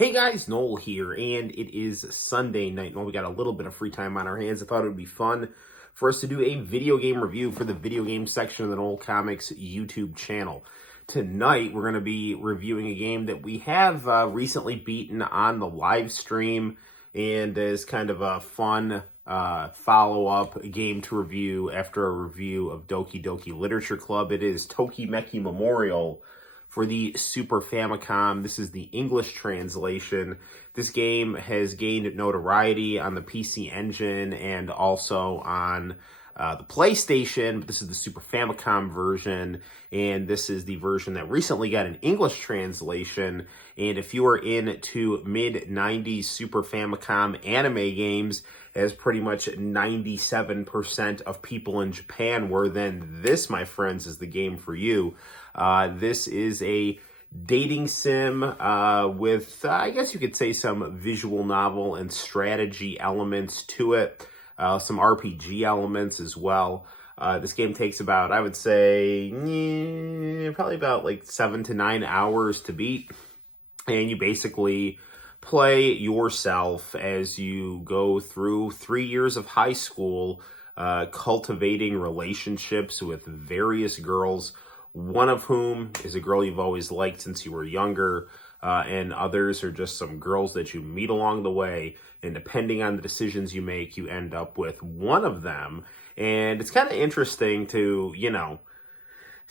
Hey guys, Noel here, and it is Sunday night. Well, we got a little bit of free time on our hands. I thought it would be fun for us to do a video game review for the video game section of the Noel Comics YouTube channel. Tonight, we're going to be reviewing a game that we have recently beaten on the live stream, and is kind of a fun follow-up game to review after a review of Doki Doki Literature Club. It is Tokimeki Memorial for the Super Famicom. This is the English translation. This game has gained notoriety on the PC Engine and also on the PlayStation, but this is the Super Famicom version, and this is the version that recently got an English translation. And if you are into mid-90s Super Famicom anime games, as pretty much 97% of people in Japan were, then this, my friends, is the game for you. This is a dating sim with, I guess you could say, some visual novel and strategy elements to it. Some RPG elements as well. This game takes about, I would say, probably about like 7 to 9 hours to beat. And you basically play yourself as you go through 3 years of high school, cultivating relationships with various girls, one of whom is a girl you've always liked since you were younger, and others are just some girls that you meet along the way, and depending on the decisions you make, you end up with one of them. And it's kind of interesting to,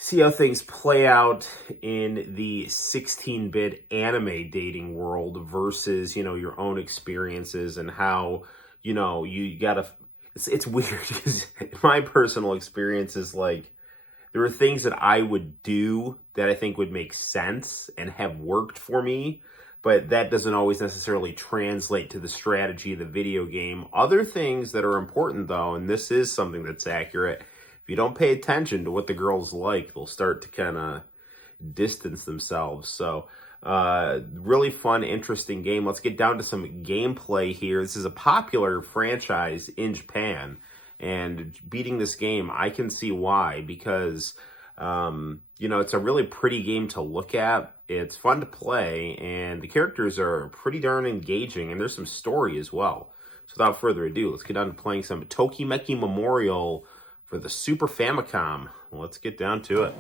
see how things play out in the 16-bit anime dating world versus, your own experiences, and how, you gotta, it's weird because my personal experience is like, there are things that I would do that I think would make sense and have worked for me, but that doesn't always necessarily translate to the strategy of the video game. Other things that are important, though, and this is something that's accurate, if you don't pay attention to what the girls like, they'll start to kind of distance themselves. So, really fun, interesting game. Let's get down to some gameplay here. This is a popular franchise in Japan. And beating this game, I can see why, because, it's a really pretty game to look at. It's fun to play, and the characters are pretty darn engaging, and there's some story as well. So without further ado, let's get down to playing some Tokimeki Memorial for the Super Famicom. Let's get down to it.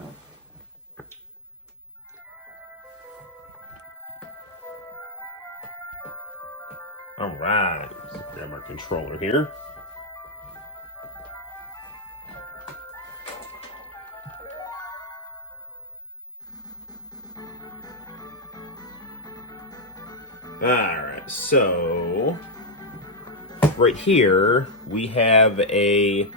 All right, let's grab our controller here. Alright, so right here we have a,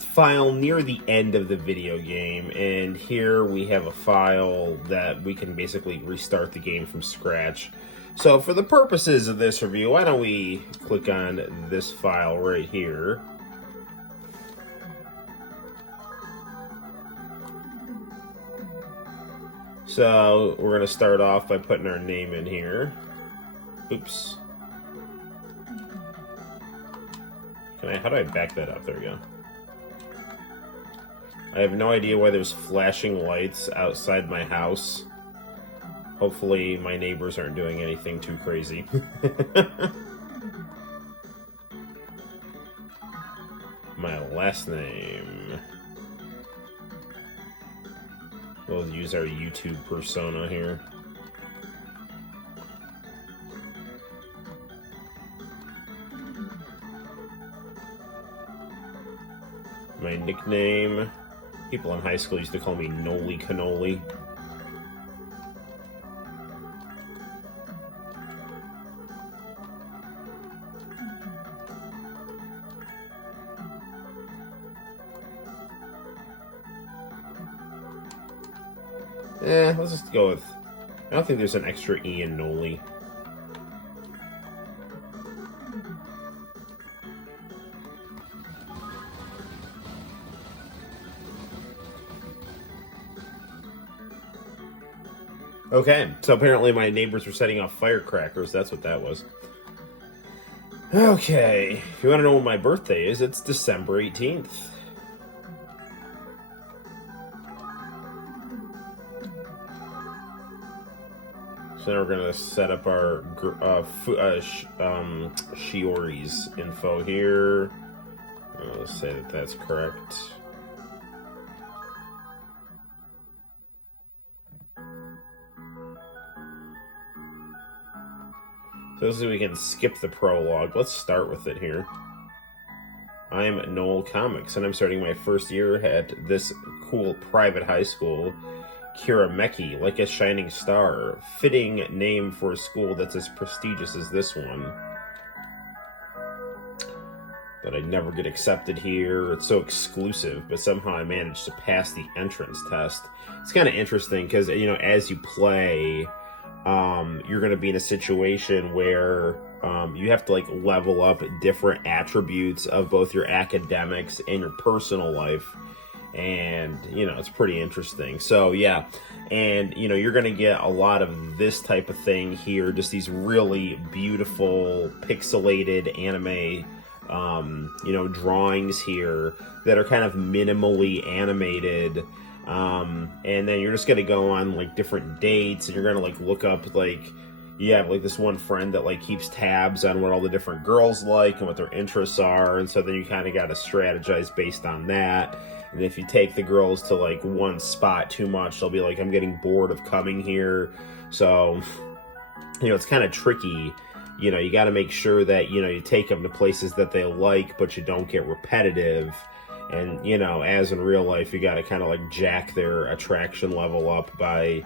file near the end of the video game, and here we have a file that we can basically restart the game from scratch. So for the purposes of this review, why don't we click on this file right here. So we're going to start off by putting our name in here. Oops. How do I back that up? There we go. I have no idea why there's flashing lights outside my house. Hopefully my neighbors aren't doing anything too crazy. My last name. We'll use our YouTube persona here. My nickname. People in high school used to call me Noli Cannoli. Let's just go with, I don't think there's an extra E in Noli. Okay, so apparently my neighbors were setting off firecrackers. That's what that was. Okay, if you want to know what my birthday is, it's December 18th. So now we're gonna set up our Shiori's info here. Let's say that that's correct. So this is we can skip the prologue. Let's start with it here. I'm Noel Comics, and I'm starting my first year at this cool private high school, Tokimeki, like a shining star. Fitting name for a school that's as prestigious as this one. But I'd never get accepted here. It's so exclusive, but somehow I managed to pass the entrance test. It's kind of interesting because, you know, as you play, you're going to be in a situation where you have to like level up different attributes of both your academics and your personal life. And, you know, it's pretty interesting. So, yeah. And, you know, you're going to get a lot of this type of thing here. Just these really beautiful pixelated anime, you know, drawings here that are kind of minimally animated. And then you're just going to go on like different dates, and you're going to like look up like, you have like this one friend that like keeps tabs on what all the different girls like and what their interests are. And so then you kind of got to strategize based on that. And if you take the girls to like one spot too much, they'll be like, I'm getting bored of coming here. So, you know, it's kind of tricky. You know, you got to make sure that, you know, you take them to places that they like, but you don't get repetitive. And, you know, as in real life, you got to kind of like jack their attraction level up by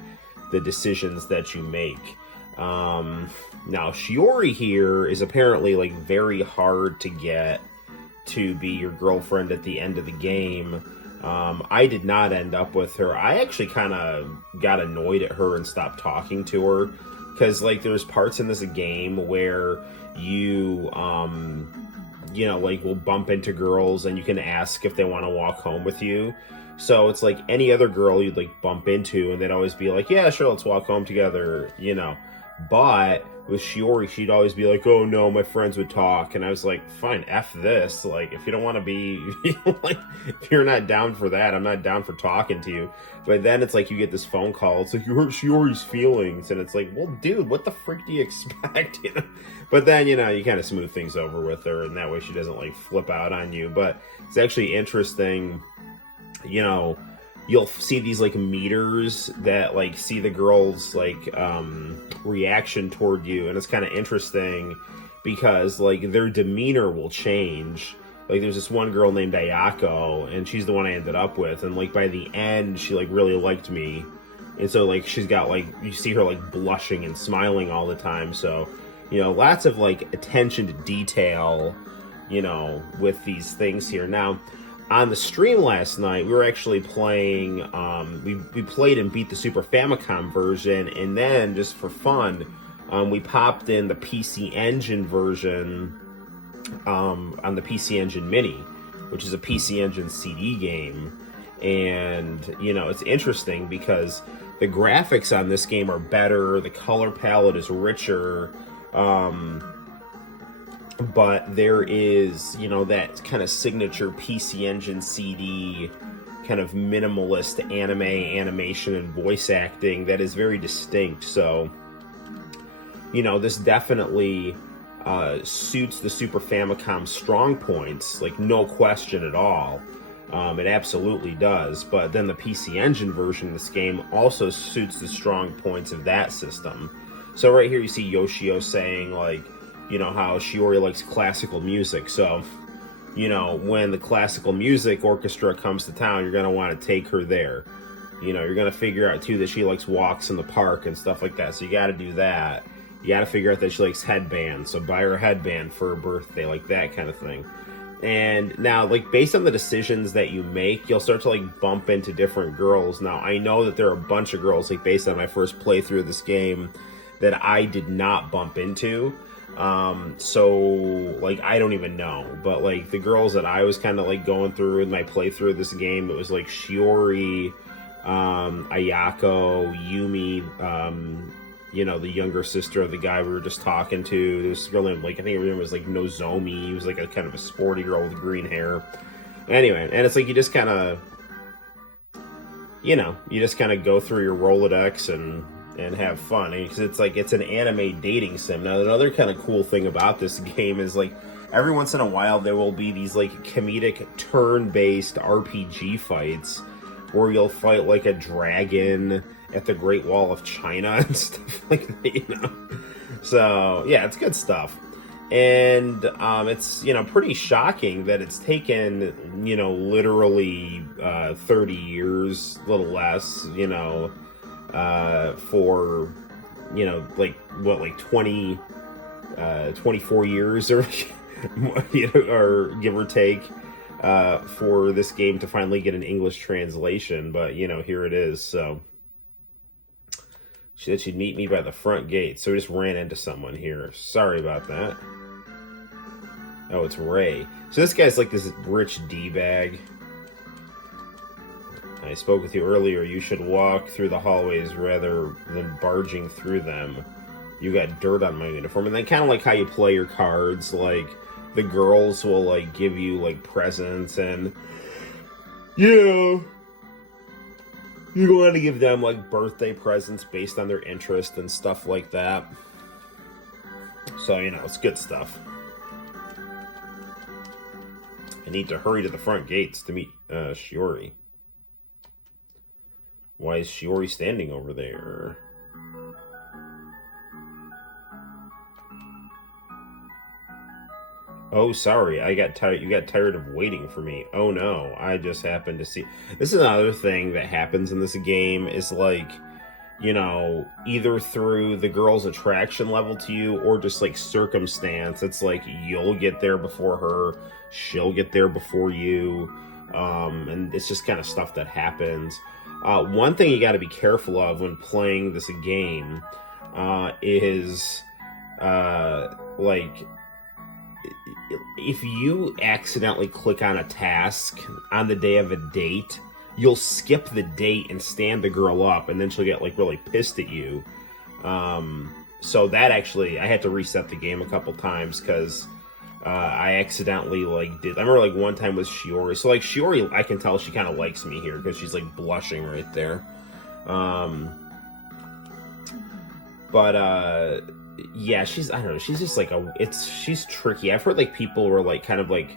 the decisions that you make. Now, Shiori here is apparently like very hard to get to be your girlfriend at the end of the game. I did not end up with her. I actually kind of got annoyed at her and stopped talking to her. Because, like, there's parts in this game where you, you know, like, will bump into girls and you can ask if they want to walk home with you. So it's like any other girl you'd, like, bump into and they'd always be like, yeah, sure, let's walk home together, you know. But with Shiori, she'd always be like, oh, no, my friends would talk. And I was like, fine, F this. Like, if you don't want to be, like, if you're not down for that, I'm not down for talking to you. But then it's like you get this phone call. It's like, you hurt Shiori's feelings. And it's like, well, dude, what the frick do you expect? You know? But then, you know, you kind of smooth things over with her. And that way she doesn't, like, flip out on you. But it's actually interesting, you know, you'll see these like meters that like see the girl's like reaction toward you, and it's kind of interesting because like their demeanor will change. Like there's this one girl named Ayako, and she's the one I ended up with, and like by the end she like really liked me, and so like she's got like, you see her like blushing and smiling all the time. So, you know, lots of like attention to detail, you know, with these things here. Now, on the stream last night, we were actually playing, we played and beat the Super Famicom version, and then, just for fun, we popped in the PC Engine version on the PC Engine Mini, which is a PC Engine CD game. And, you know, it's interesting because the graphics on this game are better, the color palette is richer, but there is, you know, that kind of signature PC Engine CD kind of minimalist anime animation and voice acting that is very distinct. So, you know, this definitely suits the Super Famicom strong points, like no question at all. It absolutely does. But then the PC Engine version of this game also suits the strong points of that system. So right here you see Yoshio saying, like, you know, how Shiori likes classical music. So, you know, when the classical music orchestra comes to town, you're going to want to take her there. You know, you're going to figure out, too, that she likes walks in the park and stuff like that. So you got to do that. You got to figure out that she likes headbands. So buy her a headband for her birthday, like that kind of thing. And now, like, based on the decisions that you make, you'll start to, like, bump into different girls. Now, I know that there are a bunch of girls, like, based on my first playthrough of this game, that I did not bump into. So, like, I don't even know, but, like, the girls that I was kind of, like, going through in my playthrough of this game, it was, like, Shiori, Ayako, Yumi, you know, the younger sister of the guy we were just talking to. This girl named, like, I think her name was, like, Nozomi. He was, like, a kind of a sporty girl with green hair. Anyway, and it's, like, you just kind of, you know, you just kind of go through your Rolodex and, and have fun. Because it's an anime dating sim. Now, another kind of cool thing about this game is like every once in a while there will be these like comedic turn-based RPG fights where you'll fight like a dragon at the Great Wall of China and stuff like that, you know. So yeah, it's good stuff. And it's, you know, pretty shocking that it's taken, you know, literally 30 years, a little less, you know, for, you know, like, what, like 24 years or, you know, or give or take, for this game to finally get an English translation. But, you know, here it is, so. She said she'd meet me by the front gate, so we just ran into someone here. Sorry about that. Oh, it's Ray. So this guy's like this rich D-bag. I spoke with you earlier. You should walk through the hallways rather than barging through them. You got dirt on my uniform. And then kind of like how you play your cards. Like, the girls will, like, give you, like, presents and, you know, you go on to give them, like, birthday presents based on their interest and stuff like that. So, you know, it's good stuff. I need to hurry to the front gates to meet Shiori. Why is Shiori standing over there? Oh, sorry, I got tired. You got tired of waiting for me. Oh no, I just happened to see. This is another thing that happens in this game is like, you know, either through the girl's attraction level to you or just like circumstance. It's like you'll get there before her, she'll get there before you, and it's just kind of stuff that happens. One thing you got to be careful of when playing this game is like, if you accidentally click on a task on the day of a date, you'll skip the date and stand the girl up, and then she'll get like really pissed at you. So that actually, I had to reset the game a couple times because I accidentally like did. I remember like one time with Shiori. So like Shiori, I can tell she kind of likes me here because she's like blushing right there. Yeah, I don't know, she's just like she's tricky. I've heard like people were like kind of like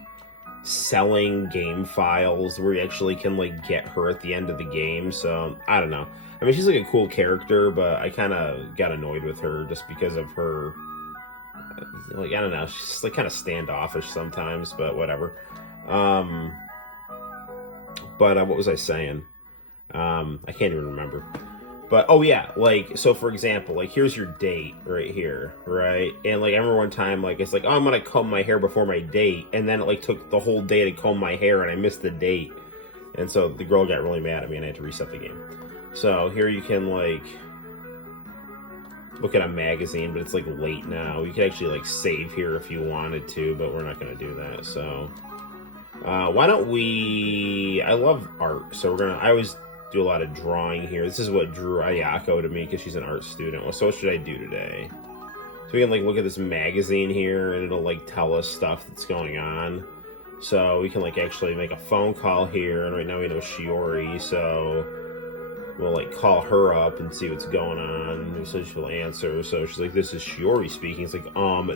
selling game files where you actually can like get her at the end of the game. So I don't know. I mean, she's like a cool character, but I kind of got annoyed with her just because of her. Like, I don't know, she's like kind of standoffish sometimes, but whatever. What was I saying? I can't even remember. But, oh yeah, like, so for example, like, here's your date right here, right? And, like, I remember one time, like, it's like, oh, I'm gonna comb my hair before my date, and then it, like, took the whole day to comb my hair, and I missed the date. And so the girl got really mad at me, and I had to reset the game. So, here you can, like, look at a magazine, but it's, like, late now. You could actually, like, save here if you wanted to, but we're not gonna do that, so. Why don't we... I love art, so I always do a lot of drawing here. This is what drew Ayako to me because she's an art student. Well, so what should I do today? So we can like look at this magazine here and it'll like tell us stuff that's going on. So we can like actually make a phone call here, and right now we know Shiori, so we'll like call her up and see what's going on. So she'll answer. So she's like, this is Shiori speaking. It's like,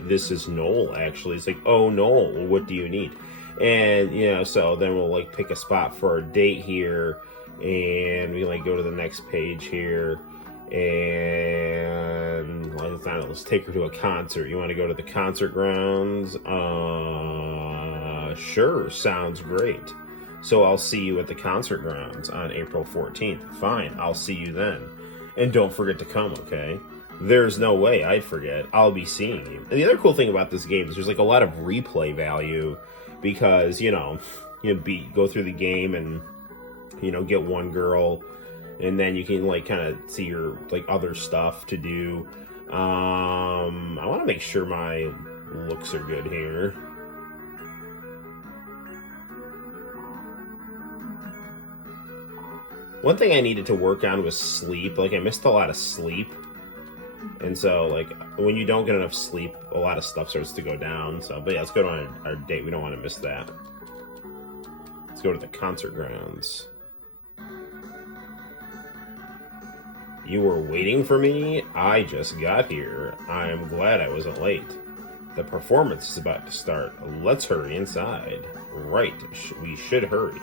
this is Noel actually. It's like, oh, Noel, what do you need? And, you know, so then we'll like pick a spot for our date here. And we like go to the next page here, and let's take her to a concert. You want to go to the concert grounds? Sure, sounds great. So I'll see you at the concert grounds on April 14th. Fine, I'll see you then. And don't forget to come, okay? There's no way I'd forget. I'll be seeing you. And the other cool thing about this game is there's like a lot of replay value because, you know, go through the game and, you know, get one girl, and then you can like kind of see your like other stuff to do. I want to make sure my looks are good here. One thing I needed to work on was sleep. Like, I missed a lot of sleep, and so like when you don't get enough sleep, a lot of stuff starts to go down. So, but yeah, let's go to our date. We don't want to miss that. Let's go to the concert grounds. You were waiting for me? I just got here. I'm glad I wasn't late. The performance is about to start. Let's hurry inside. Right, we should hurry.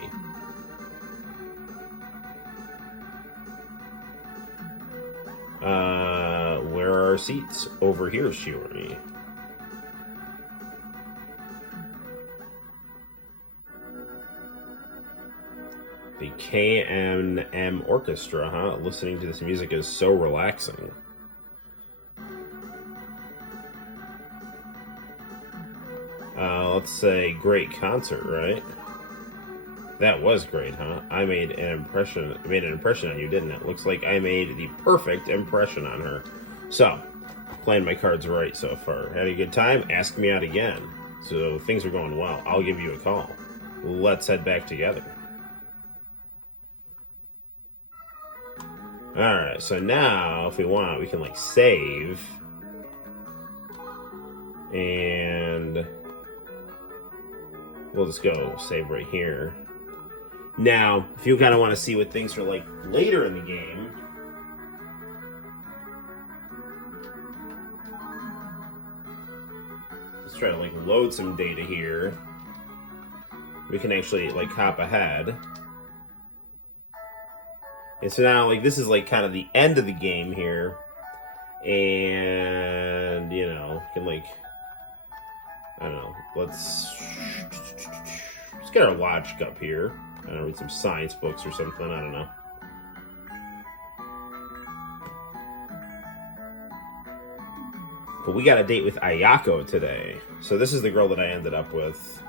Where are our seats? Over here, Shiori. The K&M Orchestra, huh? Listening to this music is so relaxing. Let's say great concert, right? That was great, huh? I made an impression on you, didn't it? Looks like I made the perfect impression on her. So, playing my cards right so far. Had a good time? Ask me out again. So, things are going well. I'll give you a call. Let's head back together. Alright, so now, if we want, we can, like, save. And we'll just go save right here. Now, if you kind of want to see what things are like later in the game, let's try to, like, load some data here. We can actually, like, hop ahead. And so now, like, this is, like, kind of the end of the game here. And, you know, you can, like, I don't know, let's get our logic up here. I don't know, read some science books or something, I don't know. But we got a date with Ayako today. So this is the girl that I ended up with.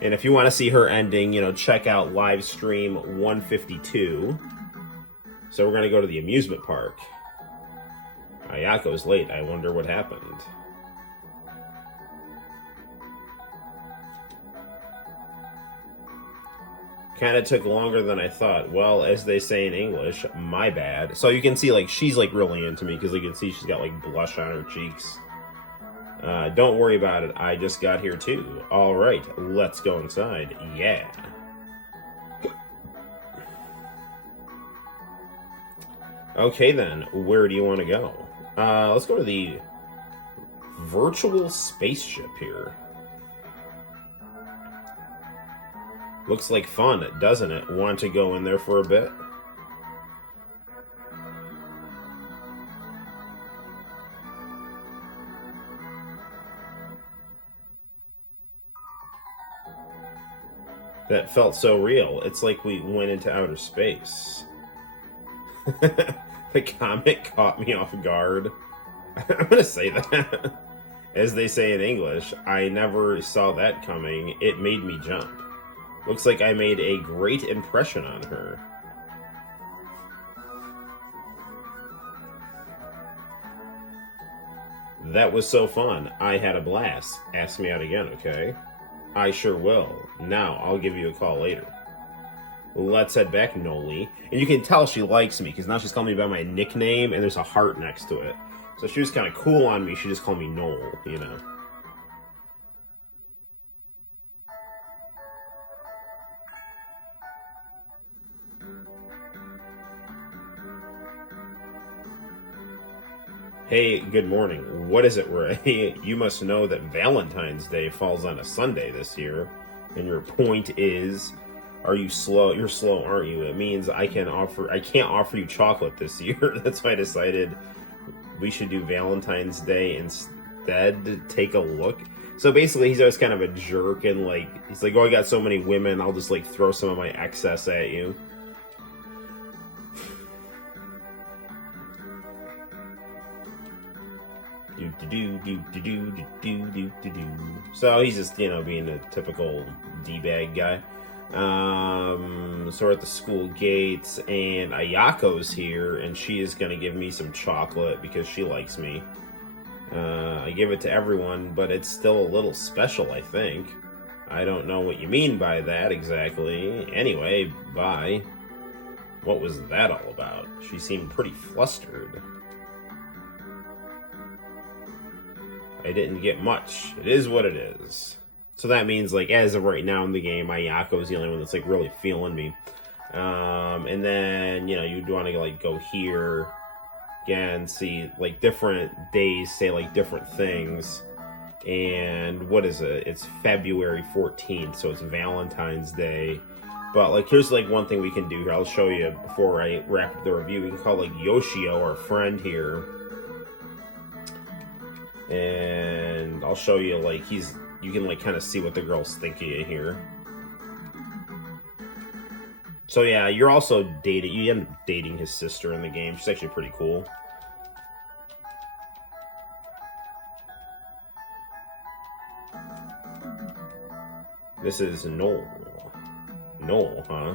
And if you want to see her ending, you know, check out live stream 152. So we're going to go to the amusement park. Ayako's late. I wonder what happened. Kind of took longer than I thought. Well, as they say in English, my bad. So you can see, like, she's, like, really into me because you can see she's got, like, blush on her cheeks. Don't worry about it. I just got here, too. All right, let's go inside. Yeah. Okay, then. Where do you want to go? Let's go to the virtual spaceship here. Looks like fun, doesn't it? Want to go in there for a bit? That felt so real. It's like we went into outer space. The comet caught me off guard. I'm gonna say that. As they say in English, I never saw that coming. It made me jump. Looks like I made a great impression on her. That was so fun. I had a blast. Ask me out again, okay? I sure will. Now, I'll give you a call later. Let's head back, Noli. And you can tell she likes me, because now she's calling me by my nickname, and there's a heart next to it. So she was kind of cool on me. She just called me Noel, you know. Hey, good morning. What is it, Ray? You must know that Valentine's Day falls on a Sunday this year. And your point is, are you slow? You're slow, aren't you? It means I can't offer you chocolate this year. That's why I decided we should do Valentine's Day instead. Take a look. So basically, he's always kind of a jerk, and like he's like, "Oh, I got so many women. I'll just like throw some of my excess at you." So he's just, you know, being a typical D-bag guy. So we're at the school gates, and Ayako's here, and she is going to give me some chocolate because she likes me. I give it to everyone, but it's still a little special, I think. I don't know what you mean by that exactly. Anyway, bye. What was that all about? She seemed pretty flustered. I didn't get much. It is what it is. So that means, like, as of right now in the game, Ayako's the only one that's, like, really feeling me. And then, you know, you'd want to like go here again, see like different days say like different things. And what is it? It's February 14th, so it's Valentine's Day. But like, here's like one thing we can do here. I'll show you before I wrap up the review. We can call like Yoshio, our friend here, and I'll show you like you can like kind of see what the girl's thinking here. So yeah, you're also dating. You end up dating his sister in the game. She's actually pretty cool. This is Noel. Noel, huh?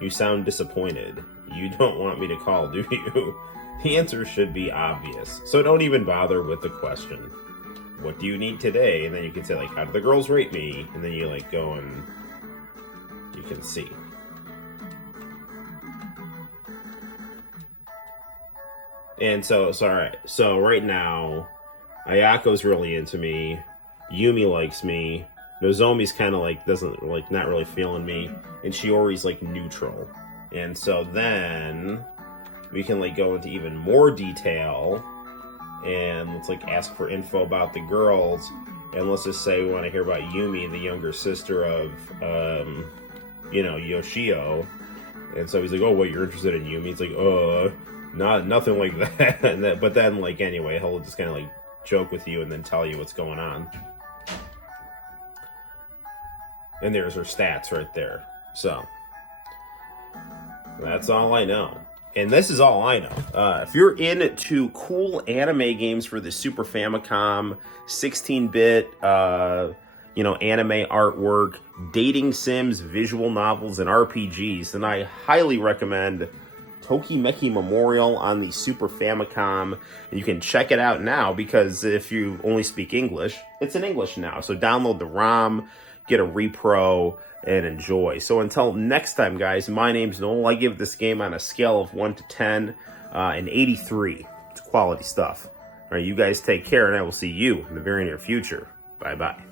You sound disappointed. You don't want me to call, do you? The answer should be obvious, so don't even bother with the question. What do you need today? And then you can say, like, how do the girls rate me? And then you, like, go and you can see. And so alright. So right now, Ayako's really into me. Yumi likes me. Nozomi's kind of like, not really feeling me. And Shiori's like neutral. And so then we can like go into even more detail. And let's like ask for info about the girls. And let's just say we want to hear about Yumi, the younger sister of, you know, Yoshio. And so he's like, oh, what, you're interested in Yumi? It's like, nothing like that. But then like, anyway, he'll just kind of like joke with you and then tell you what's going on. And there's her stats right there. So, that's all I know. And this is all I know. If you're into cool anime games for the Super Famicom, 16-bit, you know, anime artwork, dating sims, visual novels, and RPGs, then I highly recommend Tokimeki Memorial on the Super Famicom. And you can check it out now, because if you only speak English, it's in English now. So download the ROM, get a repro, and enjoy. So until next time, guys, my name's Noel. I give this game on a scale of 1 to 10, an 83. It's quality stuff. All right, you guys take care, and I will see you in the very near future. Bye-bye.